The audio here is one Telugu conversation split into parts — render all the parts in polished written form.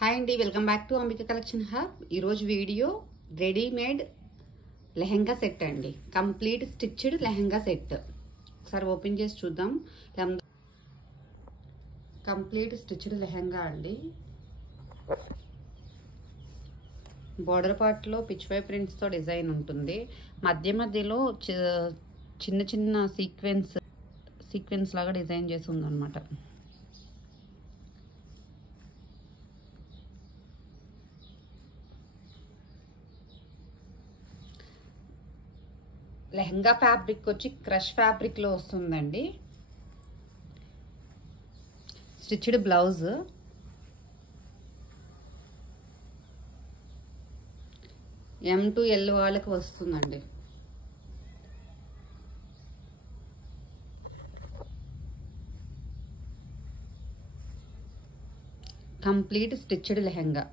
హాయ్ అండి, welcome back to Ambika collection hub. ఈరోజు వీడియో రెడీమేడ్ లెహెంగా సెట్ అండి. Complete stitched lehenga set. ఒకసారి ఓపెన్ చేసి చూద్దాం. కంప్లీట్ స్టిచ్డ్ లెహెంగా అండి. బోర్డర్ పార్ట్లో పిచ్ వై ప్రింట్స్తో డిజైన్ ఉంటుంది. మధ్య మధ్యలో చిన్న చిన్న సీక్వెన్స్ లాగా డిజైన్ చేసి ఉందన్నమాట. లెహంగా ఫ్యాబ్రిక్ వచ్చి క్రష్ ఫ్యాబ్రిక్లో వస్తుందండి. స్టిచ్డ్ బ్లౌజ్, M2L వాళ్ళకి వస్తుందండి. Complete stitched lehenga.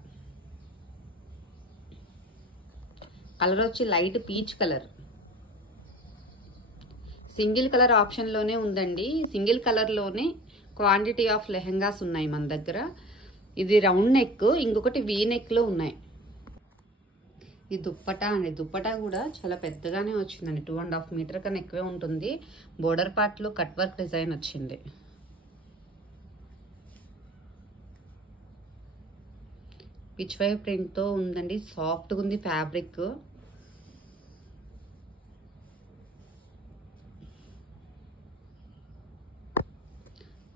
కలర్ వచ్చి light peach colour. Single colour ఆప్షన్లోనే ఉందండి. సింగిల్ కలర్లోనే క్వాంటిటీ ఆఫ్ లెహంగాస్ ఉన్నాయి మన దగ్గర. ఇది రౌండ్ నెక్, ఇంకొకటి వీ నెక్లో ఉన్నాయి. ఈ దుప్పటా అండి. దుప్పటా కూడా చాలా పెద్దగానే వచ్చిందండి. 2.5 మీటర్ కన్నా ఎక్కువే ఉంటుంది. బోర్డర్ పార్ట్లో కట్ వర్క్ డిజైన్ వచ్చింది. పిచ్ వై ప్రింట్తో ఉందండి. సాఫ్ట్గా ఉంది fabric.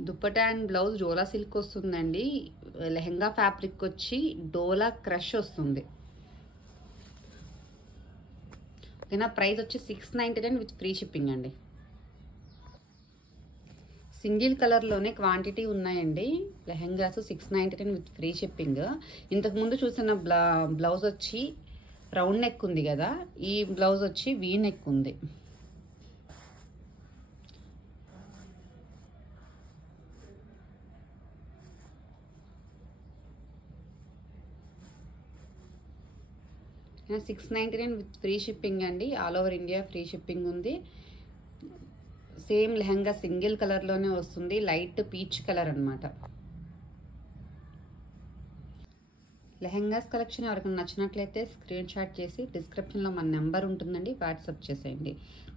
Dupatta and blouse dola silk వస్తుందండి. లెహంగా ఫ్యాబ్రిక్ వచ్చి డోలా క్రష్ వస్తుంది. ఓకేనా. ప్రైస్ వచ్చి 699 విత్ ఫ్రీ షిప్పింగ్ అండి. సింగిల్ కలర్లోనే క్వాంటిటీ ఉన్నాయండి లెహంగాస్. 699 with free shipping. ఇంతకుముందు చూసిన బ్లౌజ్ వచ్చి రౌండ్ నెక్ ఉంది కదా, ఈ బ్లౌజ్ వచ్చి వీ నెక్ ఉంది. $699 విత్ ఫ్రీ షిప్పింగ్ అండి. All over India free shipping ఉంది. సేమ్ లెహంగా సింగిల్ కలర్లోనే వస్తుంది. లైట్ పీచ్ కలర్ అనమాట. లెహంగాస్ కలెక్షన్ ఎవరికైనా నచ్చినట్లయితే స్క్రీన్ షాట్ చేసి డిస్క్రిప్షన్లో మన నెంబర్ ఉంటుందండి, వాట్సాప్ చేసేయండి.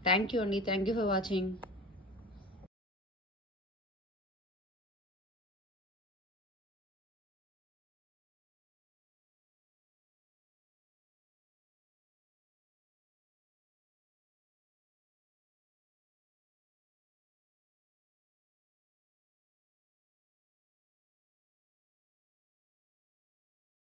థ్యాంక్ యూ అండి. Thank you for watching.